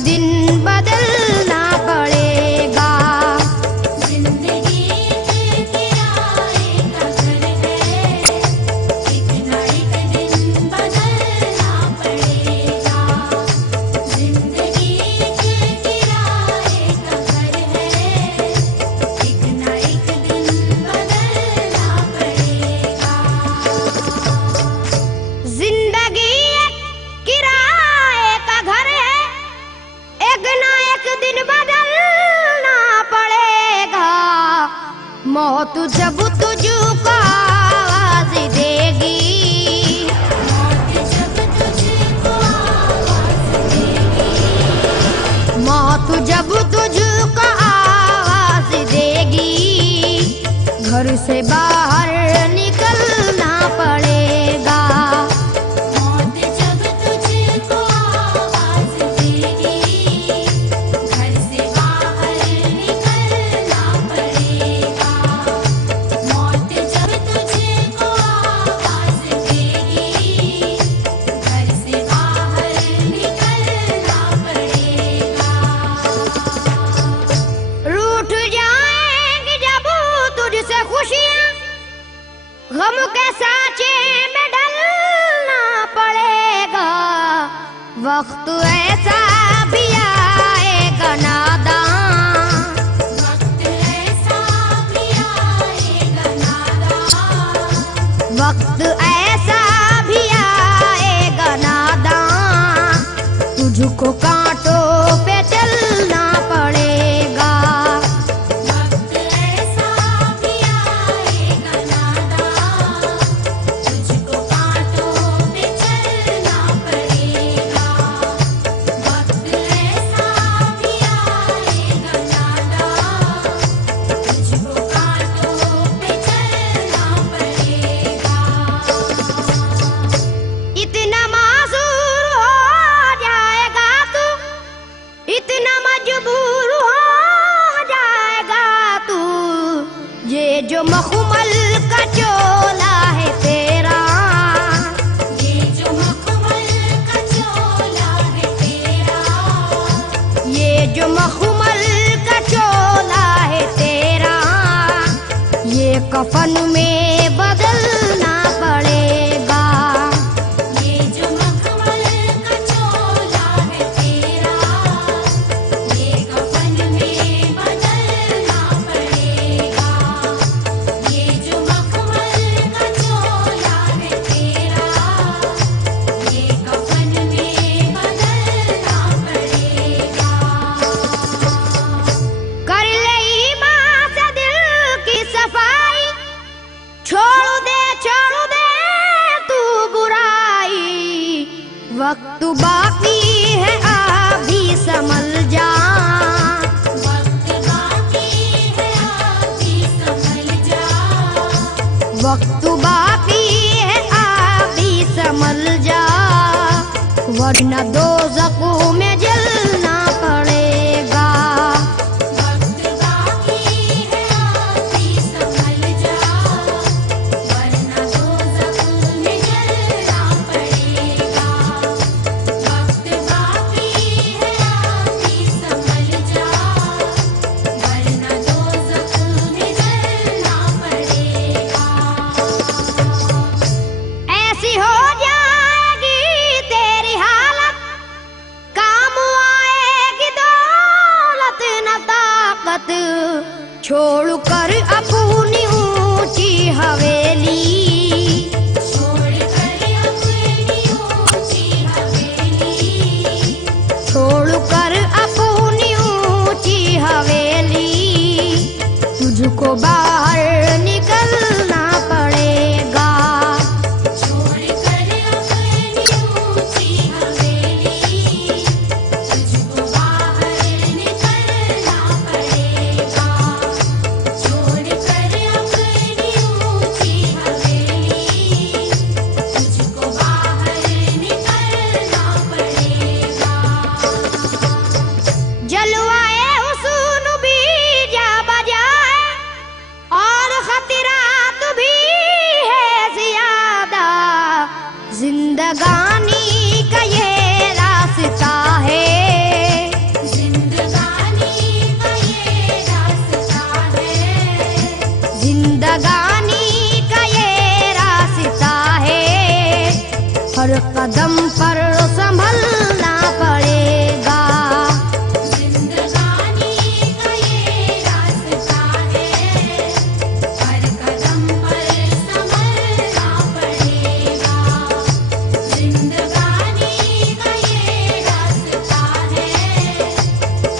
दिन बदलना पड़ेगा। जिंदगी के किराए का घर है, एक ना एक दिन बदलना पड़ेगा। जिंदगी के किराए का घर है, एक ना एक दिन बदलना पड़ेगा। जिंदगी एक किराए का घर है, एक ना एक दिन बदलना पड़ेगा। मौत जब तुझको आवाज देगी, मौत जब तुझको आवाज देगी, मौत जब तुझको आवाज देगी, घर से बाहर निकलना पड़ेगा। मौत जब तुझको आवाज देगी, घर से बाहर निकलना पड़ेगा। मौत जब तुझको आवाज देगी, घर से बाहर निकलना पड़ेगा। रूठ जाएंगी जब तुझसे खुशियां, गम के साँचे में डलना पड़ेगा। वक्त ऐसा भी आएगा नादान, वक्त ऐसा भी आएगा नादान, वक्त ऐसा भी आएगा नादान, तुझको कांटों पे चलना पड़ेगा। वक्त ऐसा भी आएगा नादान, तुझको कांटों पे चलना पड़ेगा। वक्त ऐसा भी आएगा नादान, तुझको कांटों पे चलना पड़ेगा। इतना मासूर हो जाएगा तू, इतना मजबूर हो जाएगा तू, ये जो मखमल का चोला है तेरा, ये जो मखमल का चोला है तेरा, ये जो मखमल का चोला है तेरा, ये कफन में बदलना पड़ेगा। ये जो मखमल का चोला है तेरा, ये कफन में बदलना पड़ेगा। ये जो मखमल का चोला है तेरा, ये कफन में बदलना पड़ेगा। कर ले ईमान से दिल की सफाई, छोड़ दे तू बुराई। वक्त बाकी है अभी संभल जा, वक्त बाकी है अभी संभल जा, वक्त बाकी है अभी संभल जा, वरना दोज़ख में जलना पड़ेगा। वक्त बाकी है अभी संभल जा, वरना दोज़ख में जलना पड़ेगा। वक्त बाकी है अभी संभल जा, वरना दोज़ख में जलना पड़ेगा। ऐसी हो जाएगी तेरी हालत, काम आएगी दौलत न ताकत, छोड़ कर अपनी ऊंची हवेली, छोड़ कर अपनी ऊंची हवेली, छोड़ कर अपनी ऊंची हवेली, तुझको बाहर निकलना पड़ेगा। छोड़ कर अपनी ऊंची हवेली, तुझको बाहर निकलना पड़ेगा। छोड़ कर अपनी ऊंची हवेली, तुझको बाहर निकलना पड़ेगा। जलवाए हुस्न भी जा बजाए, और खतरात भी है ज्यादा, जिंदगानी का ये रास्ता है। जिंदगानी का ये रास्ता है, हर कदम पर संभलना पड़ेगा। जिंदगानी का ये रास्ता है, हर कदम पर संभलना पड़ेगा। जिंदगानी का ये रास्ता है,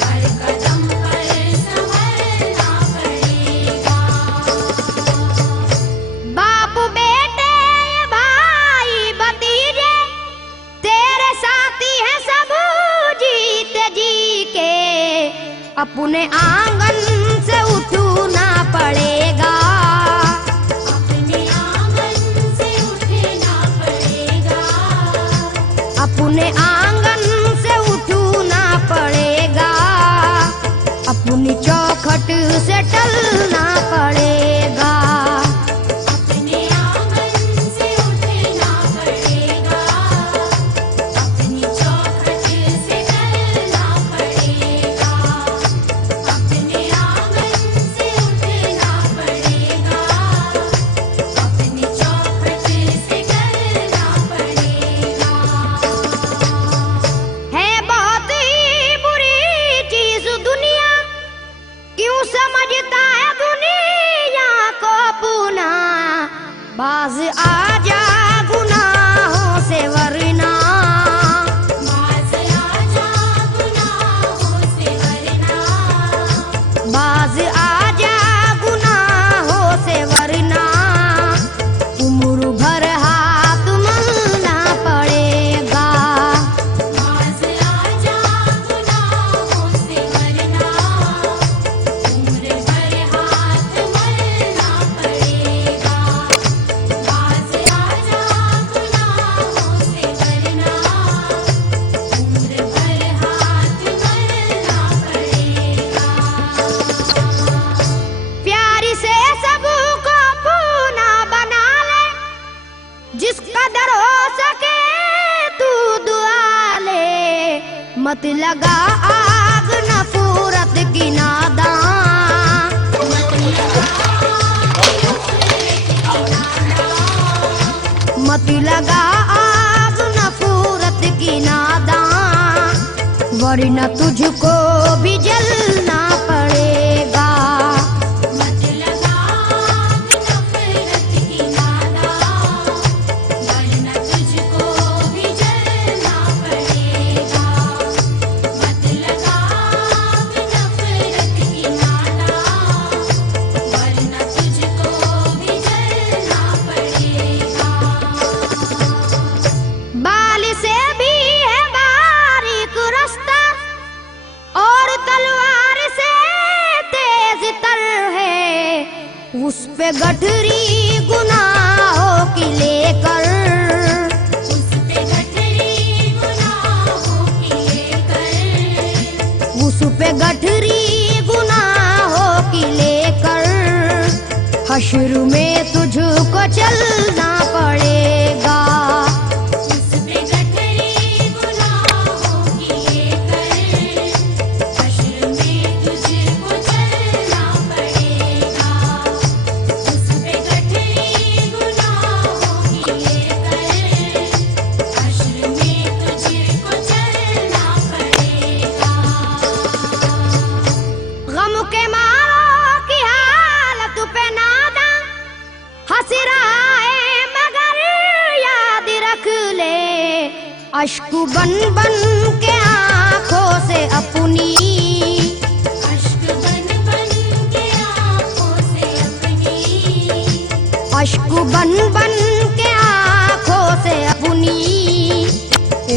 हर कदम पर संभलना पड़ेगा। बाप बेटे भाई भतीजे तेरे साथी हैं सब जीते जी के, अपने आंगन से उठना पड़ेगा। अपने आंगन से उठना पड़ेगा। अपने आंगन से उठना पड़ेगा, अपनी चौखट से टलना पड़ेगा। अपने आंगन से उठना पड़ेगा, अपनी चौखट से टलना पड़ेगा। अपने आंगन से उठना पड़ेगा, अपनी चौखट से टलना पड़ेगा। है बहुत ही बुरी चीज दुनिया, क्यों समझता है दुनिया को पुना। बाज आजा गुनाहों से वरना, बाज आजा गुनाहों से वरना। बाज आजा गुनाहों से वरना, उम्र भर हाथ मलना पड़ेगा। बाज आजा गुनाहों से वरना, उम्र भर हाथ मलना पड़ेगा। बाज आजा गुनाहों से वरना, उम्र भर हाथ मलना पड़ेगा। प्यारी से सबको पूना बना ले, जिस कदर हो सके तू दुआ ले। मत लगा आग नफरत की नादान, मत लगा आग नफरत की नादान, वरना तुझको भी जलना पड़ेगा। मत लगा नफरत की नादान, वरना तुझको भी जलना पड़ेगा। मत लगा नफरत की नादान, वरना तुझको भी जलना पड़ेगा। बाल से भी है बारीक रास्ता, और तलवार से तेज तर है। उस पे गठरी गुनाहों की लेकर, उस पे गठरी गुनाहों की लेकर, उस पे गठरी गुनाहों की लेकर, हश्र में तुझको चलना पड़ेगा। उस पे गठरी गुनाहों की लेकर, हश्र में तुझको चलना पड़ेगा। उस पे गठरी गुनाहों की लेकर, हश्र में तुझको चलना पड़ेगा। गम के मारों की हालत पे नादा हंस रहा है, मगर याद रख ले, अश्क बन बन के आंखों से अपनी, अश्क बन बन के आँखों से अपनी, अश्क बन बन के आंखों से अपनी,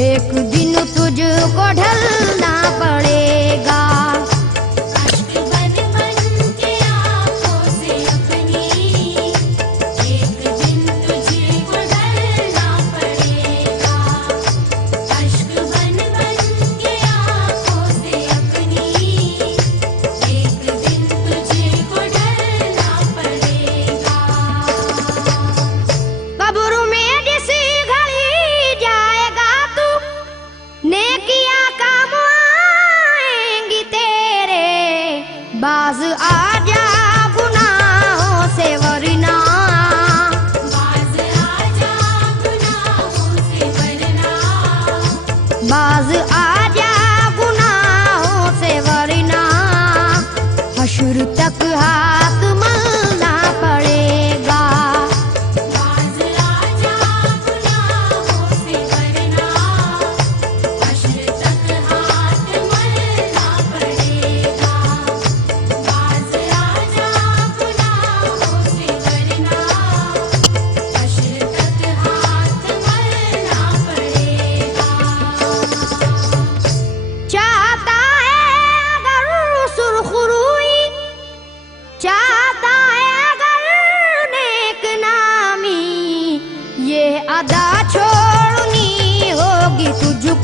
एक दिन तुझको ढलना पड़ेगा। अश्क बन बन के आँखों से अपनी, एक दिन तुझको ढलना पड़ेगा। अश्क बन बन के आँखों से अपनी, एक दिन तुझको ढलना पड़ेगा। कब्र में जिस घड़ी जाएगा तू, नेकियां काम आएंगी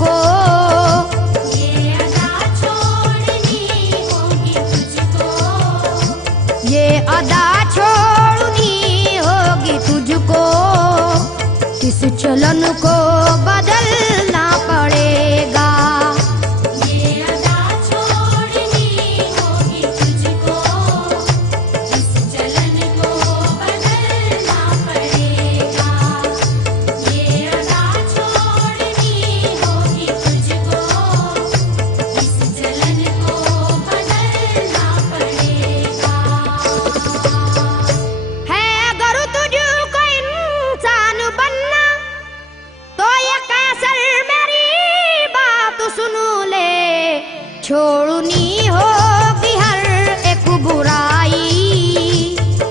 को। ये अदा छोड़नी होगी तुझको, ये अदा छोड़नी होगी तुझको, इस चलन को बदलना पड़ेगा। ये अदा छोड़नी होगी तुझको, इस चलन को बदलना पड़ेगा। ये अदा छोड़नी होगी तुझको, इस चलन को बदलना पड़ेगा। है अगर तुझको इंसान बनना तो ये कैसर मेरी बात सुन ले। छोड़नी होगी हर एक बुराई,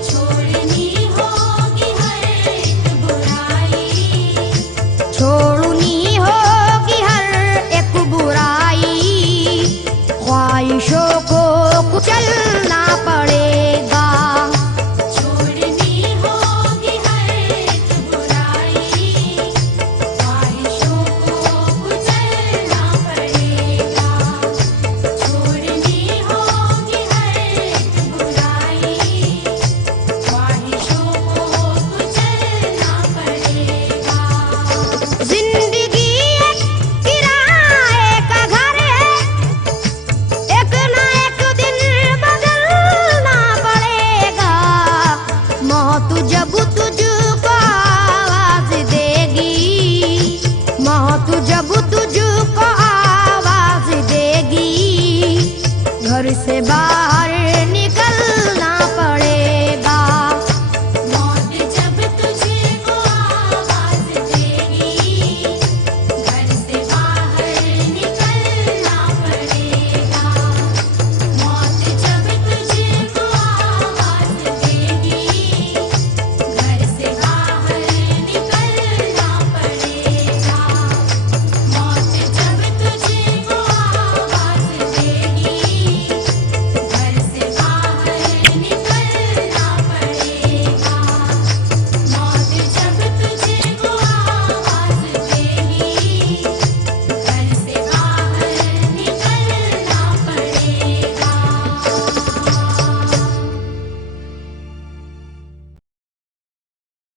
छोड़नी होगी हर एक बुराई, छोड़नी होगी हर एक बुराई, ख्वाहिशों को कुचलना पड़ेगा। छोड़नी होगी हर एक बुराई, ख्वाहिशों को कुचलना पड़ेगा। छोड़नी होगी हर एक बुराई, ख्वाहिशों को कुचलना पड़ेगा। जिंदगी एक किराए का घर है, एक ना एक दिन बदलना पड़ेगा। मौत